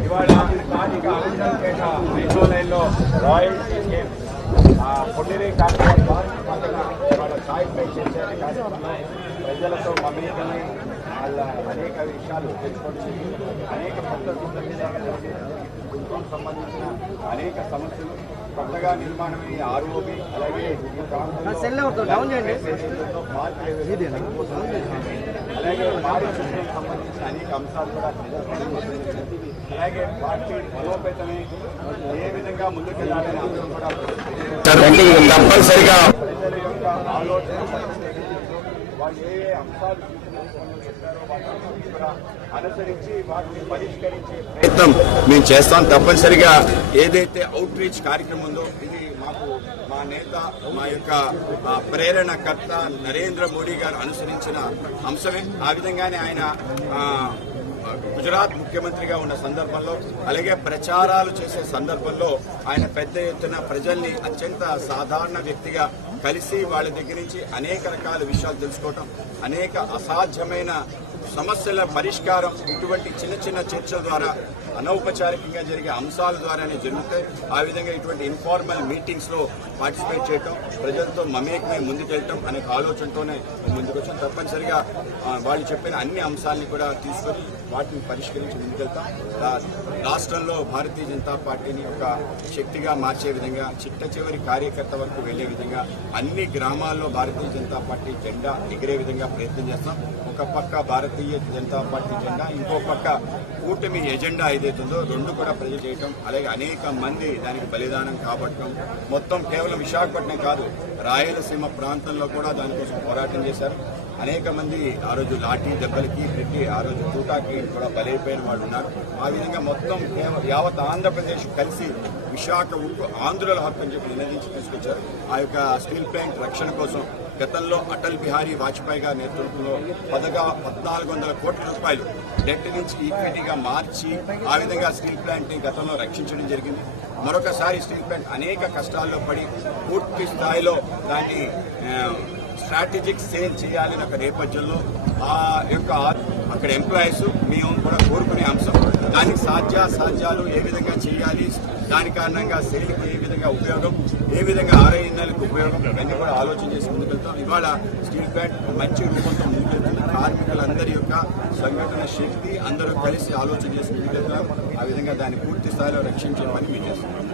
ఇవాళ స్థానిక అనంతపేట మెట్రో లైన్లో రాయల్ గేమ్ పొండిరే కార్యక్రమం ఇవాళ సాయి పై చేసే కార్యక్రమంలో ప్రజలతో మమేకమై వాళ్ళ అనేక విషయాలు తెలుసుకొని అనేక పద్ధతులకు సంబంధించిన అనేక సమస్యలు కొత్తగా నిర్మాణమైన ఆర్ఓబి అలాగే ఈ పారిశుద్ధ్యం సంబంధించిన అనేక అంశాలు కూడా అలాగే పార్టీ బలోపేతమే ఏ విధంగా ముందుకెళ్ళాలని అందరూ కూడా తప్పనిసరిగా ప్రజల యొక్క ఆలోచన వాళ్ళు ఏ ఏ అంశాలు చెప్పారో కూడా అనుసరించి వాటిని పరిష్కరించే ప్రయత్నం మేము చేస్తాం. తప్పనిసరిగా ఏదైతే అవుట్ రీచ్ కార్యక్రమం ఉందో ఇది మా నేత మా యొక్క ప్రేరణకర్త నరేంద్ర మోడీ గారు అనుసరించిన అంశమే. ఆ విధంగానే ఆయన గుజరాత్ ముఖ్యమంత్రిగా ఉన్న సందర్భంలో అలాగే ప్రచారాలు చేసే సందర్భంలో ఆయన పెద్ద ఎత్తున ప్రజల్ని అత్యంత సాధారణ వ్యక్తిగా కలిసి వాళ్ళ దగ్గర నుంచి అనేక రకాల విషయాలు తెలుసుకోవటం అనేక అసాధ్యమైన సమస్యల పరిష్కారం ఇటువంటి చిన్న చిన్న చర్చల ద్వారా అనౌపచారికంగా జరిగే అంశాల ద్వారానే జరుగుతాయి. ఆ విధంగా ఇటువంటి ఇన్ఫార్మల్ మీటింగ్స్లో పార్టిసిపేట్ చేయటం ప్రజలతో మమేకమై ముందుకెళ్ళటం అనే ఆలోచనతోనే ముందుకొచ్చాం. తప్పనిసరిగా వాళ్ళు చెప్పిన అన్ని అంశాలని కూడా తీసుకొని వాటిని పరిష్కరించి ముందుకెళ్తాం. రాష్ట్రంలో భారతీయ జనతా పార్టీని ఒక శక్తిగా మార్చే విధంగా చిట్ట చివరి కార్యకర్త వరకు వెళ్ళే విధంగా అన్ని గ్రామాల్లో భారతీయ జనతా పార్టీ జెండా ఎగిరే విధంగా ప్రయత్నం చేస్తాం. ఒక పక్క భారతీయ జనతా పార్టీ జెండా ఇంకో పక్క కూటమి ఎజెండా ఏదైతుందో రెండు కూడా ప్రజలు చేయటం అలాగే అనేక మంది దానికి బలిదానం కాబట్టడం మొత్తం కేవలం విశాఖపట్నం కాదు రాయలసీమ ప్రాంతంలో కూడా దానికోసం పోరాటం చేశారు. అనేక మంది ఆ రోజు లాఠీ దెబ్బలకి పెట్టి ఆ రోజు తూటాకి కూడా బలైపోయిన వాళ్ళు ఉన్నారు. ఆ విధంగా మొత్తం యావత్ ఆంధ్రప్రదేశ్ కలిసి విశాఖ ఉక్కు ఆంధ్రుల హక్కు అని చెప్పి నినదించి తీసుకొచ్చారు. ఆ యొక్క స్టీల్ ప్లాంట్ రక్షణ కోసం గతంలో అటల్ బిహారీ వాజ్పేయి గారి నేతృత్వంలో పదగా పద్నాలుగు వందల కోట్ల రూపాయలు డెట్ నుంచి ఈక్విటీగా మార్చి ఆ విధంగా స్టీల్ ప్లాంట్ని గతంలో రక్షించడం జరిగింది. మరొకసారి స్టీల్ ప్లాంట్ అనేక కష్టాల్లో పడి పూర్తి స్థాయిలో దాన్ని స్ట్రాటజిక్ సేల్ చేయాలని ఒక నేపథ్యంలో ఆ యొక్క అక్కడ ఎంప్లాయీస్ మేము కూడా కోరుకునే అంశం. దానికి సాధ్యాసాధ్యాలు ఏ విధంగా చేయాలి దాని కారణంగా సేల్కి ఏ విధంగా ఉపయోగం ఏ విధంగా ఆర్ఐఎన్ఎల్కి ఉపయోగం ఇవన్నీ కూడా ఆలోచన చేసి ముందుకెళ్తాం ఇవాళ స్టీల్ ప్లాంట్ మంచి రూపంతో ముందుకెళ్తుంది కార్మికులందరి యొక్క సంఘటన శక్తి అందరూ కలిసి ఆలోచన చేసి ముందుకెళ్తాం ఆ విధంగా దాన్ని పూర్తి స్థాయిలో రక్షించడం పని మేము చేస్తున్నాం.